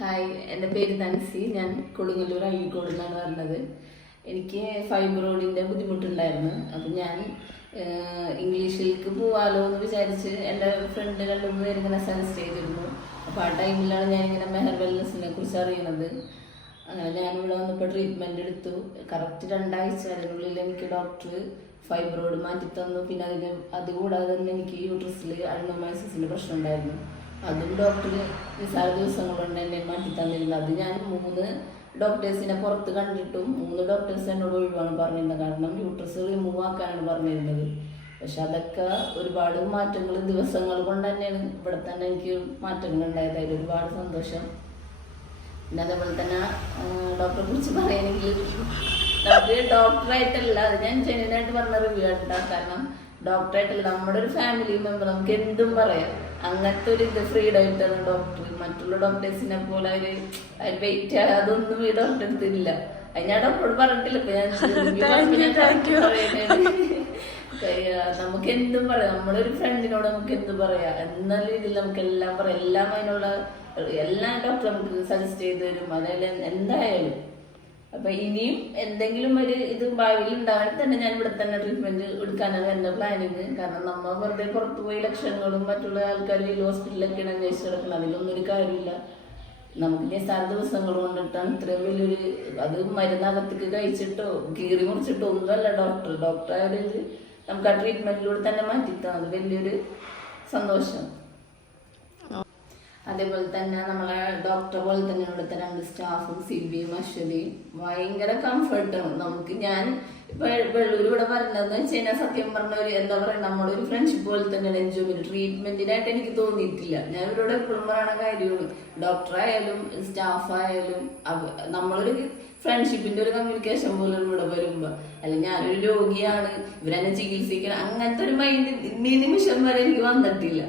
Hi എന്റെ പേര് നൻസി. ഞാൻ കൊടുങ്ങല്ലൂർ അഴീക്കോട് നിന്നാണ് വരുന്നത് എനിക്ക് ഫൈബ്രോയിഡിന്റെ ബുദ്ധിമുട്ടുണ്ടായിരുന്നു. അപ്പം ഞാൻ ഇംഗ്ലീഷിലേക്ക് പോവാലോ എന്ന് വിചാരിച്ച് എന്റെ ഫ്രണ്ട് രണ്ട് മൂന്ന് ഇങ്ങനെ സജസ്റ്റ് ചെയ്തിരുന്നു. അപ്പോൾ ആ ടൈമിലാണ് ഞാൻ ഇങ്ങനെ മെഹർ വെൽനസിനെ കുറിച്ച് അറിയുന്നത് അങ്ങനെ ഞാൻ ഇവിടെ വന്നപ്പോൾ ട്രീറ്റ്മെന്റ് എടുത്തു. കറക്റ്റ് രണ്ടാഴ്ച അതിനുള്ളിൽ എനിക്ക് ഡോക്ടർ ഫൈബ്രോയിഡ് മാറ്റി തന്നു പിന്നെ അതിന് അതുകൂടാതെ തന്നെ എനിക്ക് യൂട്രസിൽ അഡ്നോമൈസിസിന്റെ പ്രശ്നം ഉണ്ടായിരുന്നു അതും ഡോക്ടർ നിസാര ദിവസങ്ങൾ കൊണ്ട് എന്നെ മാറ്റി തന്നിരുന്നു. അത് ഞാൻ മൂന്ന് ഡോക്ടേഴ്സിനെ പുറത്ത് കണ്ടിട്ടും മൂന്ന് ഡോക്ടേഴ്സ് എന്നോട് ഒഴിവാണ് പറഞ്ഞിരുന്നത്. കാരണം യൂട്രസ് റിമൂവ് ആക്കാനാണ് പറഞ്ഞിരുന്നത്. പക്ഷെ അതൊക്കെ ഒരുപാട് മാറ്റങ്ങൾ ദിവസങ്ങൾ കൊണ്ട് തന്നെയാണ്. ഇവിടെ തന്നെ എനിക്ക് മാറ്റങ്ങൾ ഉണ്ടായത്. അതിൽ ഒരുപാട് സന്തോഷം. പിന്നെ അതേപോലെ തന്നെ ഡോക്ടറെ കുറിച്ച് പറയുകയാണെങ്കിൽ ഡോക്ടറായിട്ടല്ല അത് ഞാൻ ജെന്യനായിട്ട് പറഞ്ഞ റിവ്യൂ ആയിട്ടുണ്ടാകും കാരണം ഡോക്ടറായിട്ടല്ല നമ്മുടെ ഒരു ഫാമിലി മെമ്പർ നമുക്ക് എന്തും പറയാം. അങ്ങനത്തെ ഒരു ഇത് ഫ്രീഡം ആയിട്ടാണ് ഡോക്ടർ മറ്റുള്ള ഡോക്ടേഴ്സിനെ പോലെ അവർ വെയിറ്റ് അതൊന്നും ഈ ഡോക്ടർ അടുത്തില്ല അത് ഞാൻ ഡോക്ടറോട് പറഞ്ഞിട്ടില്ല നമുക്ക് എന്തും പറയാം. നമ്മളൊരു ഫ്രണ്ടിനോട് നമുക്ക് എന്ത് പറയാം? എന്ന രീതിയിൽ നമുക്ക് എല്ലാം പറയാം. എല്ലാം അതിനുള്ള എല്ലാ ഡോക്ടർ നമുക്ക് സജസ്റ്റ് ചെയ്ത് തരും. അതായത് എന്തായാലും അപ്പൊ ഇനിയും എന്തെങ്കിലും ഒരു ഇത് ഭാവിയിൽ ഉണ്ടാകാൻ തന്നെ ഞാൻ ഇവിടെ തന്നെ ട്രീറ്റ്മെന്റ് എടുക്കാനാണ് എന്റെ പ്ലാനിങ് കാരണം നമ്മൾ വെറുതെ പുറത്തു പോയി ലക്ഷണങ്ങളും മറ്റുള്ള ആൾക്കാരിൽ ഹോസ്പിറ്റലിലൊക്കെ ഹോസ്പിറ്റലിലൊക്കെയാണ് അന്വേഷിച്ച് കിടക്കുന്നത് അതിലൊന്നും ഒരു കാര്യമില്ല. നമുക്ക് നിസ്സാര ദിവസങ്ങൾ കൊണ്ടിട്ടാണ് ഇത്രയും വലിയൊരു അത് മരുന്നകത്തേക്ക് കഴിച്ചിട്ടോ കീറി മുറിച്ചിട്ടോ ഒന്നുമല്ല ഡോക്ടർ ഡോക്ടർ ആയത് നമുക്ക് ആ ട്രീറ്റ്മെന്റിലൂടെ തന്നെ മാറ്റിത്താം അത് വലിയൊരു സന്തോഷം. അതേപോലെ തന്നെ നമ്മളെ ഡോക്ടർ പോലെ തന്നെ ഇവിടുത്തെ രണ്ട് സ്റ്റാഫും സിബിയും അശ്വതിയും. ഭയങ്കര കംഫർട്ടാണ് നമുക്ക് ഞാൻ ഇപ്പൊ വെള്ളൂർ ഇവിടെ പറഞ്ഞതെന്ന് വെച്ച് കഴിഞ്ഞാൽ സത്യം പറഞ്ഞ ഒരു എന്താ പറയാ നമ്മുടെ ഒരു ഫ്രണ്ട്ഷിപ്പ് പോലെ തന്നെയാണ് എൻജോയ്മെന്റ് ട്രീറ്റ്മെന്റിനായിട്ട് എനിക്ക് തോന്നിയിട്ടില്ല. ഞാൻ ഇവരോട് എപ്പോഴും പറയുന്ന കാര്യമാണ്. ഡോക്ടറായാലും സ്റ്റാഫായാലും നമ്മളൊരു ഫ്രണ്ട്ഷിപ്പിന്റെ ഒരു കമ്മ്യൂണിക്കേഷൻ പോലെ ഇവിടെ വരുമ്പോ. അല്ല ഞാനൊരു രോഗിയാണ്. ഇവരെന്നെ ചികിത്സിക്കണം അങ്ങനത്തെ ഒരു മൈൻഡ് നിമിഷം വരെ എനിക്ക് വന്നിട്ടില്ല.